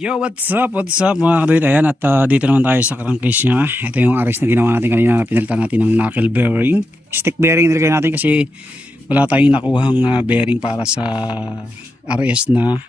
Yo, what's up? What's up mga kaduit? Ayan, at dito naman tayo sa crankcase niya. Ito yung RS na ginawa natin kanina na pinalitan natin ng knuckle bearing. Stick bearing nilagay natin kasi wala tayong nakuhang bearing para sa RS na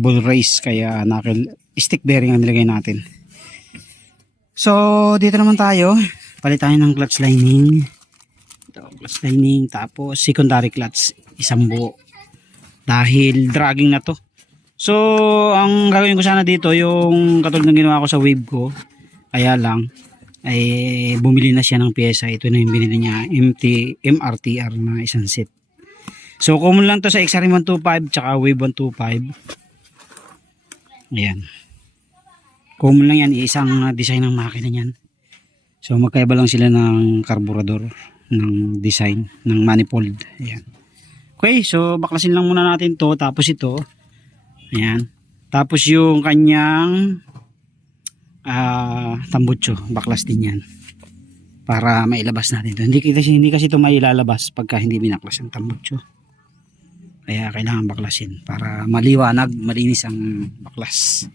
bull race. Kaya stick bearing ang nilagay natin. So, dito naman tayo. Palit tayo ng clutch lining. Ito, clutch lining. Tapos, secondary clutch. Isang buo. Dahil dragging na to. So, ang gagawin ko sana dito, yung katulad ng ginawa ko sa wave ko, kaya lang, ay bumili na siya ng pyesa. Ito na yung binili niya, MRTR na isang set. So, common lang to sa XRM 125, tsaka wave 125. Ayan. Common lang yan, isang design ng makina niyan. So, magkaiba lang sila ng karburador, ng design, ng manifold. Ayan. Okay, so baklasin lang muna natin to, tapos ito. Ayan. Tapos yung kanyang tambutso, baklas din yan. Para mailabas natin ito. Hindi kasi ito mailalabas pagka hindi binaklas ang tambutso. Kaya kailangan baklasin para maliwanag, malinis ang baklas.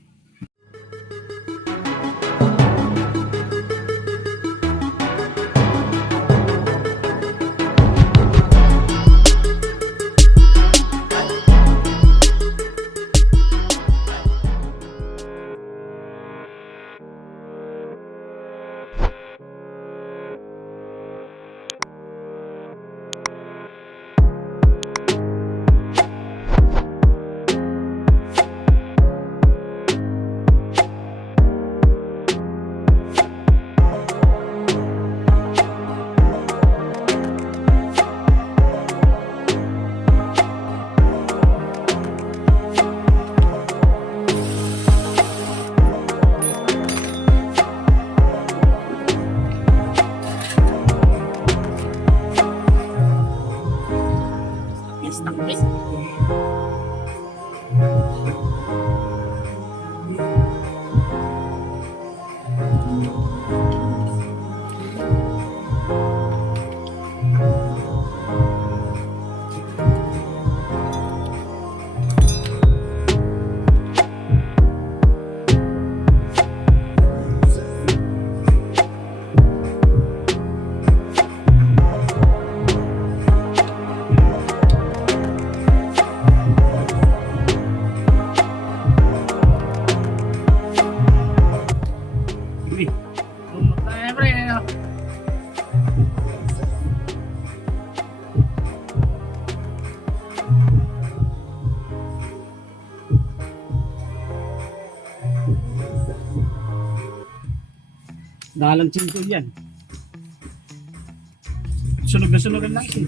Dalang chinto yan. Sunog na sunog lang eh.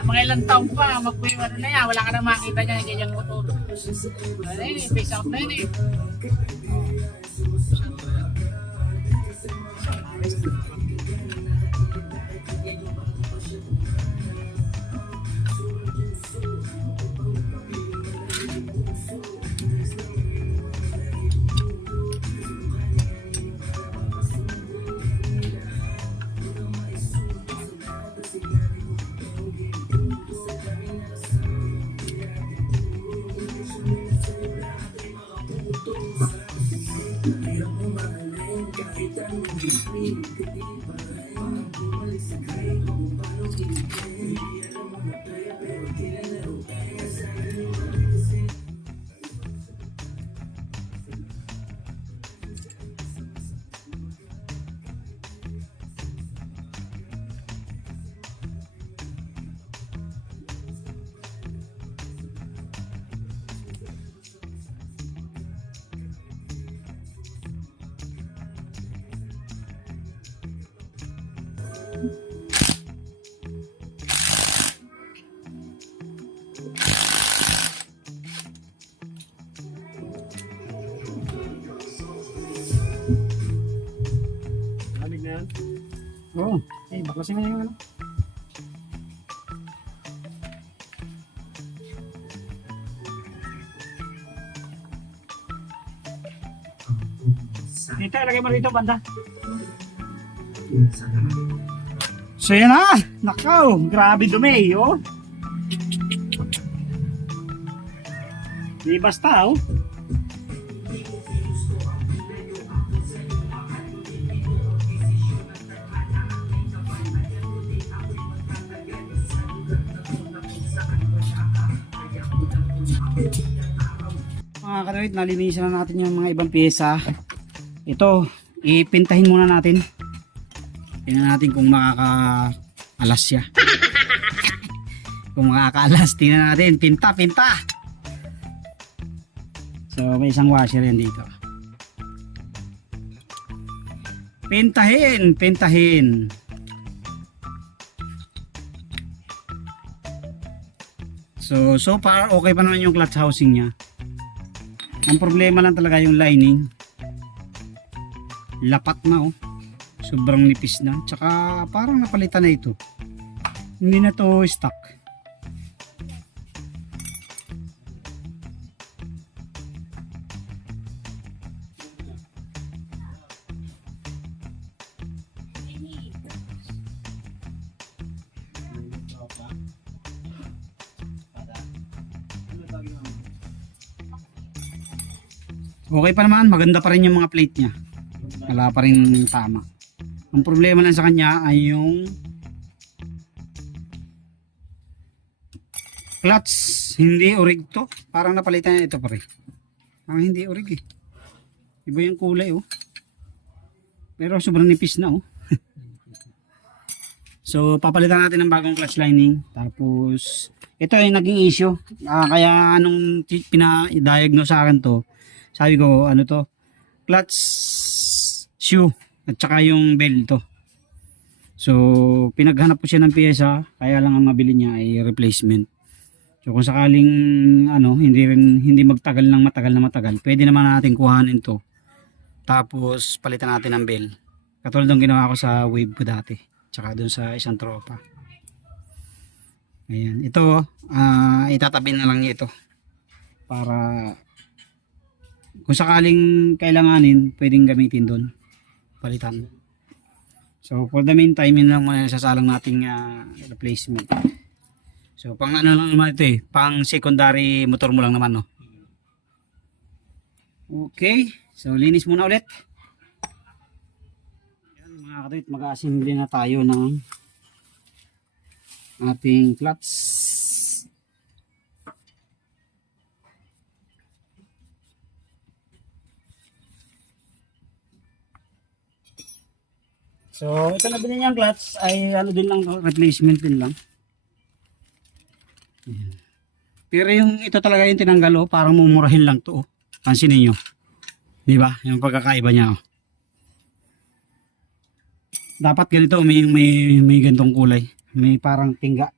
Mga ilang taon pa, magpuyo na yan, wala ka na makita niya ng ganyang motor. Ano yun eh, face out na yun eh. Lamig na yan. Oo. Eh, baklasin na yung ano. Dito, lagay mo rito, banda. So yan na. Nakaw. Grabe dumi, oh. Di basta, oh. Mga kanoid, nalinisan na natin yung mga ibang pyesa. Ito, ipintahin muna natin. Tingnan natin kung makakaalas siya. Kung makakaalas, tingnan natin. Pinta, pinta! So, may isang washer yan dito. Pintahin, pintahin. So far, okay pa naman yung clutch housing niya. Ang problema lang talaga yung lining. Lapat na, oh. Sobrang nipis na. Tsaka parang napalitan na ito. Hindi na to stock. Okay pa naman, maganda pa rin yung mga plate niya. Wala pa rin tama. Ang problema lang sa kanya ay yung clutch. Hindi orig to. Parang napalitan niya ito pa rin. Parang hindi orig eh. Iba yung kulay, oh. Pero sobrang nipis na, oh. So papalitan natin ng bagong clutch lining. Tapos ito ay naging issue. Kaya anong pina-diagnose sa akin to, sabi ko, ano to, clutch shoe at saka yung bell to. So pinaghanap ko siya ng pyesa, kaya lang ang mabili niya ay replacement. So kung sakaling ano, hindi magtagal ng matagal, pwede naman natin kuhanin to. Tapos palitan natin ng bell. Katulad ng ginawa ko sa wave ko dati, tsaka dun sa isang tropa. Ayan, ito itatabi na lang niya ito para kung sakaling kailanganin, pwedeng gamitin doon, palitan. So for the meantime, yun lang muna sasalang nating replacement. So pang ano lang naman ito eh, pang secondary motor mo lang naman, no. Okay, so linis muna ulit. Yan mga katoit, mag-assembly na tayo ng ating clutch. So ito na bilhin niyang clutch ay ano din lang, replacement din lang. Ayan. Pero yung ito talaga yung tinanggal, oh, parang mumurahin lang to, oh. Pansinin niyo. 'Di ba? Yung pagkakaiba niya, oh. Dapat ganito, may ganitong kulay. May parang tingga.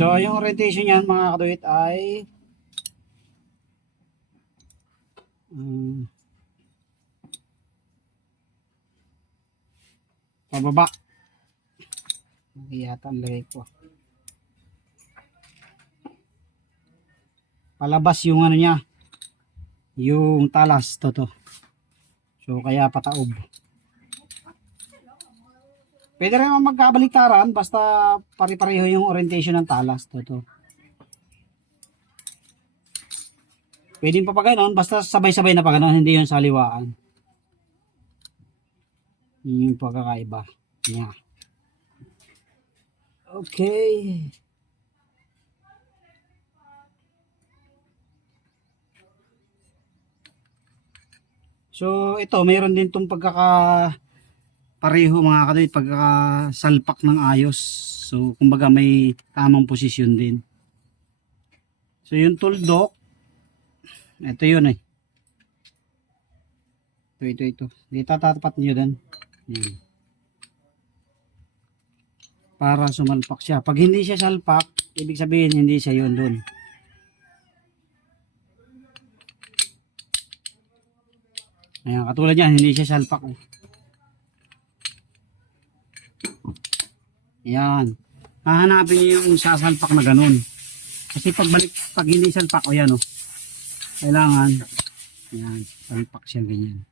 So yung orientation niyan mga kaduit ay pababa. Yata ang lagay ko. Palabas yung ano niya, yung talas to. So kaya pataob. Pwede rin naman magkabaliktaran basta pare-pareho yung orientation ng talas to. Pwede pa ganoon, basta sabay-sabay na pa ganoon, hindi yung saliwaan. Yun yung pagkakaiba niya. Okay. So ito, mayroon din tong pagkaka pareho mga kadit pagka salpak ng ayos. So kumbaga may tamang posisyon din. So yung tuldok, ito yun eh. Ito. Dito tatapat nyo din. Yan. Para sumalpak siya. Pag hindi siya salpak, ibig sabihin hindi siya yun doon. Ayan, katulad yan, hindi siya salpak. Oh. Ayan. Hahanapin nyo yung sasalpak na ganun. Kasi pag hindi salpak, o yan o. Kailangan, ayan, salpak siya ganyan.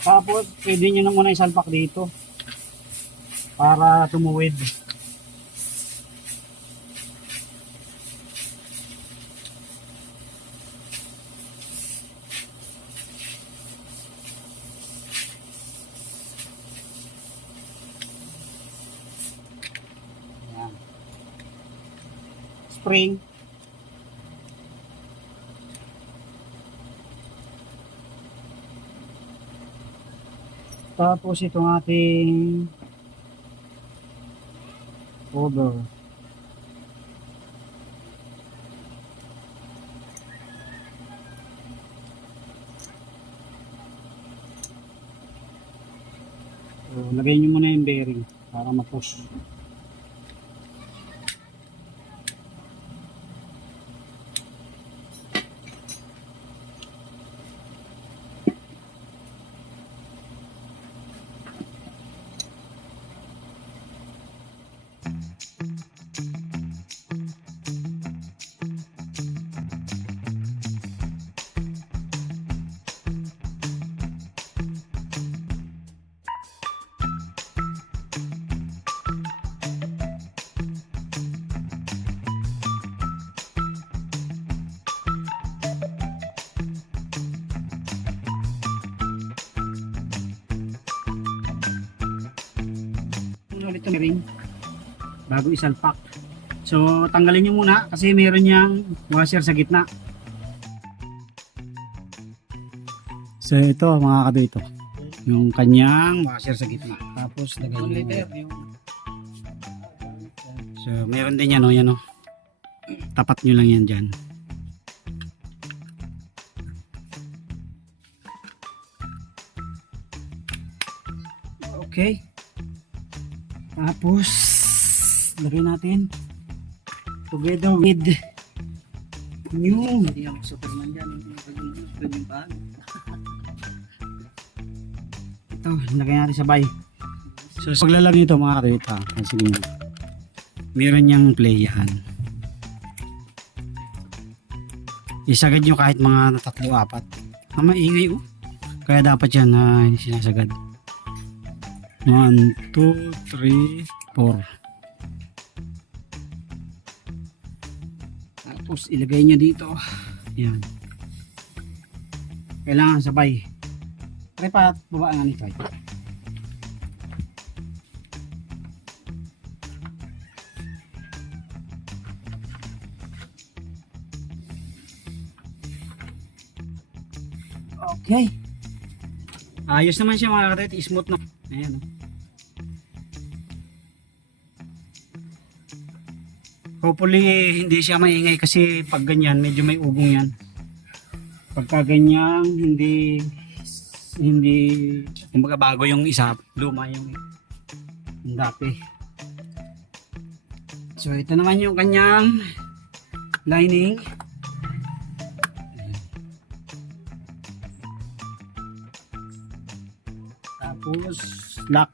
Tapos, pwede nyo na muna isalpak dito. Para tumuwid. Ayan. Spring. Tapos itong ating cover. So, lagay nyo muna yung bearing para ma-push. Ulit yung ring bago isalpak. So tanggalin nyo muna kasi meron niyang washer sa gitna. So ito mga kadito, yung kanyang washer sa gitna. Tapos lagay nyo. So meron din yan o, yan o. Tapat nyo lang yan dyan. Okay. Tapos, lagay natin together with new. Hindi ako Superman dyan. Ito, lagay natin sabay. So, paglalagay nito mga karita, kasi meron niyang play yan. Isagad nyo kahit mga 3-4. Maingay oh. Kaya dapat yan na sinasagad. 1, 2, 3, 4. Tapos ilagay nyo dito. Yan. Kailangan sabay. Try pa baba nga nito. Okay. Ayos naman siya mga karet. Smooth na. Ayan o. Hopefully hindi siya maingay kasi pag ganyan medyo may ugong yan. Pagka ganyan hindi kumbaga bago yung isa, luma yung dati. So ito naman yung kanyang lining. Tapos lock.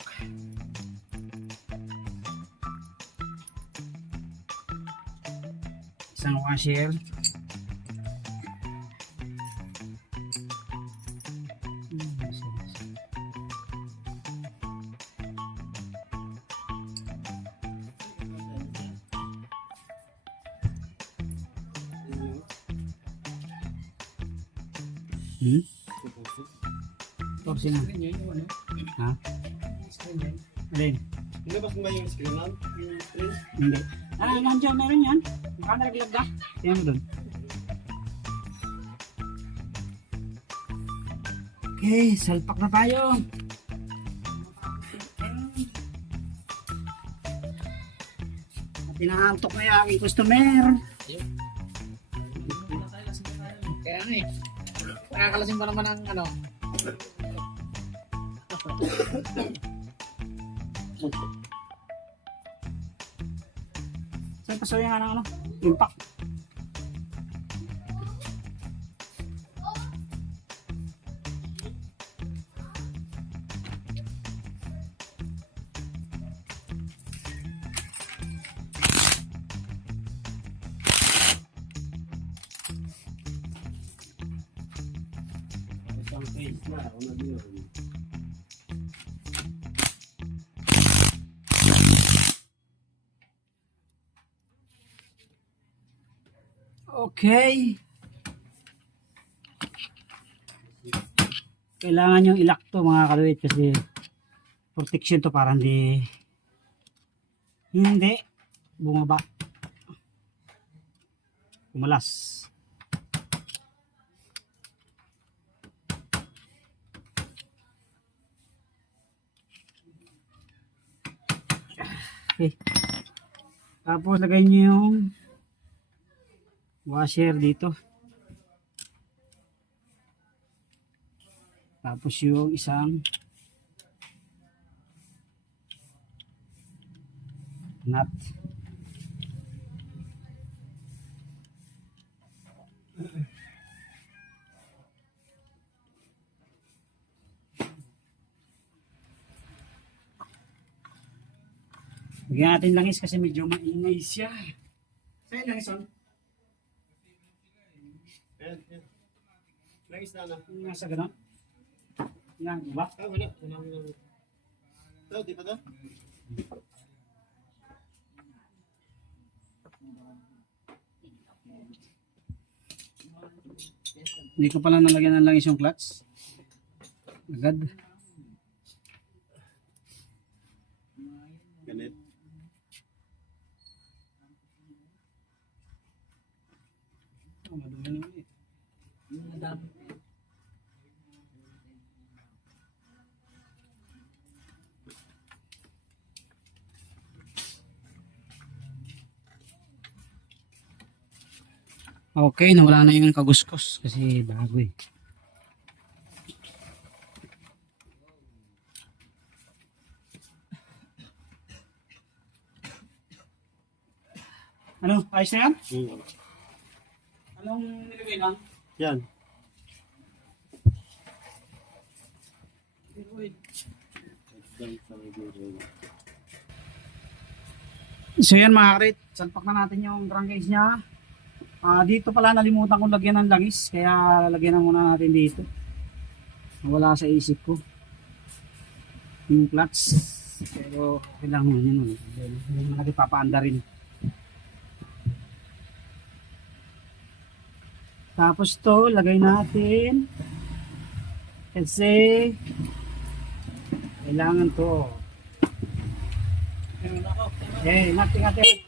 Isang washer. Torsi na. Ha? Alin? Nilabas mo ba yung screen lang? Hindi. Nandiyan, meron yan. Baka nalaglag na. Tingnan mo doon. Okay, salpak na tayo. Pinahantok na yung aking customer. Kaya nga eh. Nakakalasing pa naman ang ano. Saan pasoy nga ng ano? Impact. Okay. Kailangan yung ilak to mga kaluwit kasi protection to para hindi bumaba. Kumalas. Okay. Tapos lagay niyo yung washer dito. Tapos yung isang nut. Bigyan natin langis kasi medyo maingay siya. Saan langis on? Langis na na. Nasa gano'n? Yan, ba? Ah, wala. Ito, di pa to? Hindi ko pala nalagyan ng langis yung clutch. Agad. Ganit. Oh, madumi naman eh. Okay, nawala na yung kaguskos kasi bago eh. Ano? Ayos na yan? Anong nilagay lang? Yan. So yan mga karit, salpak na natin yung crankcase niya. Dito pala nalimutan kong lagyan ng langis, kaya lagyan na muna natin dito. Wala sa isip ko yung clutch, pero okay lang yun. Hindi mo natin papaanda rin. Tapos to lagay natin kasi kailangan to. Natin.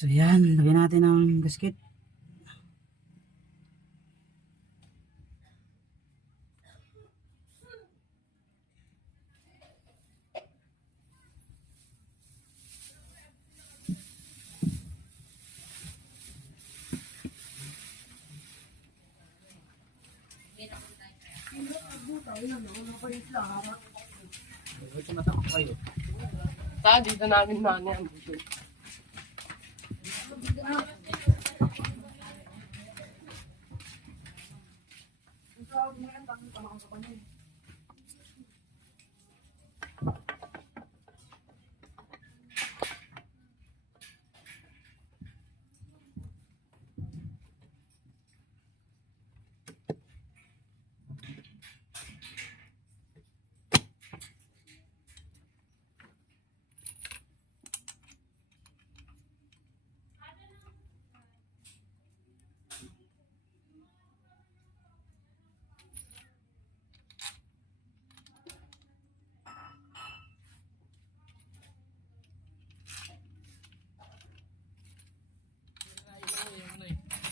So yan, lagyan natin ng gasket. Dito namin yan.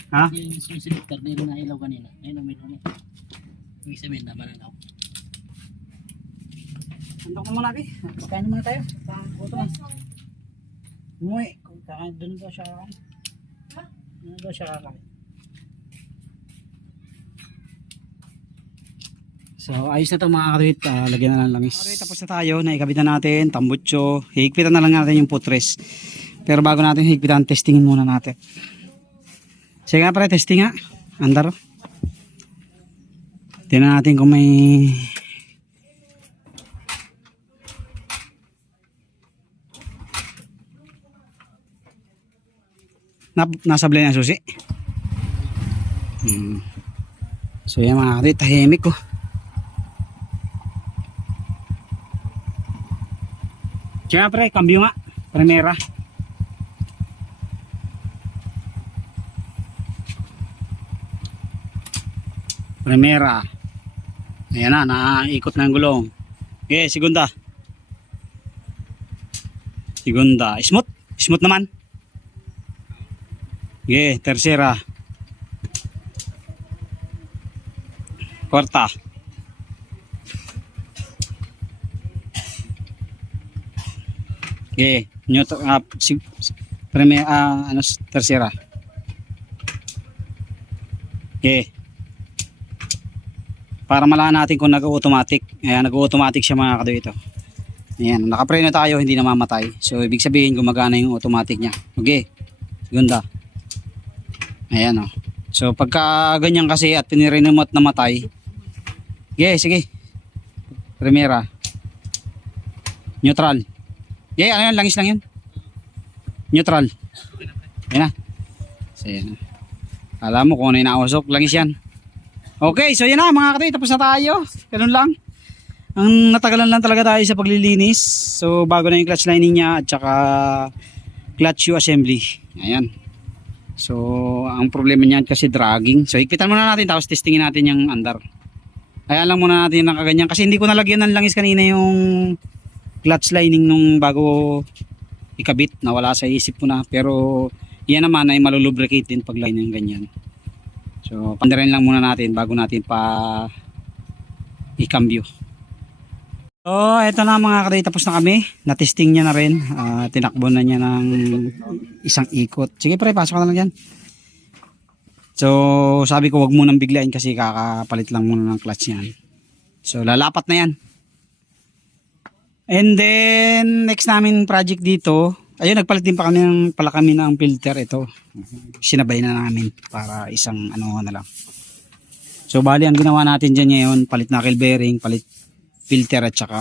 Ha? Yung selector, meron na ilaw kanina. Ayun, meron na. Ibig sabihin na malalaw. Andok na muna, Bi. Kain muna tayo. Gutom. Umuwi. Kakain doon daw siya kakain. Doon daw siya kakain. So, ayos na ito mga katuwit. Lagyan na lang langis. Okay, tapos na tayo. Naikabit na natin. Tambutso. Higpitan na lang natin yung footrest. Pero bago natin higpitan, testingin muna natin. Sige nga pare, testing nga. Andar. Tingnan natin kung may... Nasablay na susi. So yan mga katuwit, tahimik ko. Sige nga pre, cambio nga. Primera. Primera. Ayan na, naikot na ang gulong. Okay, segunda. Segunda. Smooth. Smooth naman. Okay, tercera. Cuarta. Okay, tercera. Okay. Para malaman natin kung nag-automatic. Ayan, nag-automatic siya mga kado ito. Ayan, nakapreno tayo, hindi namamatay. So, ibig sabihin gumagana yung automatic niya. Okay, ganda. Ayan o. So, pagka ganyan kasi at pinirenomote na matay. Okay, sige. Primera. Neutral. Okay, ano yan? Langis lang yan. Neutral. Ayan na. So, ayan. Alam mo kung ano yung nausok. Langis yan. Okay, so yan na mga katoy, tapos na tayo. Ganun lang. Ang natagalan lang talaga tayo sa paglilinis. So bago na yung clutch lining niya at saka clutch shoe assembly. Ayan. So ang problema niyan kasi dragging. So higpitan muna natin tapos testingin natin yung andar. Ayan lang muna natin ng kaganyan kasi hindi ko nalagyan ng langis kanina yung clutch lining nung bago ikabit. Nawala sa isip ko na. Pero yan naman ay malulubricate din pag lining ganyan. So, pandarin lang muna natin bago natin pa i-cambio. So, eto na mga katoy, tapos na kami. Na-testing niya na rin. Tinakbo na niya ng isang ikot. Sige pre, pasok ka na lang dyan. So, sabi ko wag mo nang biglain kasi kakapalit lang muna ng clutch yan. So, lalapat na yan. And then, next namin project dito, ayun, nagpalit din pala kami ng filter ito. Sinabay na namin para isang ano na lang. So bali ang ginawa natin dyan ngayon, palit knuckle bearing, palit filter at saka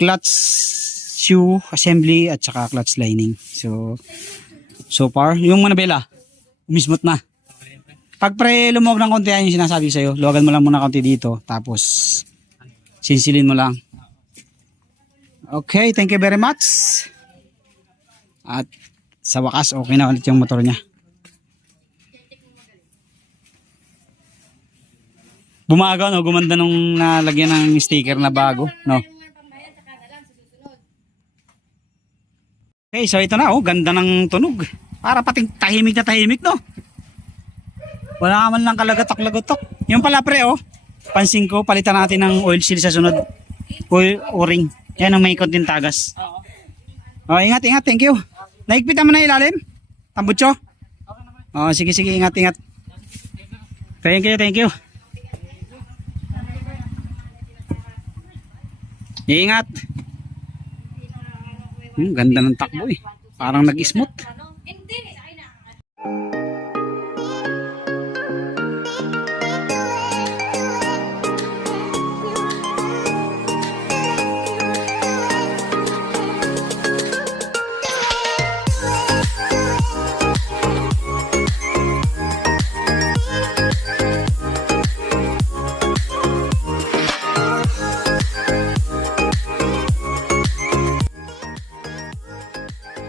clutch shoe assembly at saka clutch lining. So far, yung manabela, umismot na. Pag pre lumuwag ng konti, yung sinasabi sa'yo, luwagan mo lang muna konti dito, tapos sinsilin mo lang. Okay, thank you very much. At sa wakas, okay na ulit yung motor niya. Bumaga, no? Gumanda nung nalagyan ng sticker na bago, no? Okay, so ito na, oh. Ganda ng tunog. Para pating tahimik, no? Wala man lang kalagatok-lagatok. Yung pala pre, oh. Pansin ko, palitan natin ng oil seal sa sunod. O-ring. Yan ang may konting tagas. Oh, ingat, thank you. Naigpitan mo na ilalim? Tambutso? Oh, sige, ingat. Thank you. Ingat. Ganda ng takbo eh. Parang nag-smooth.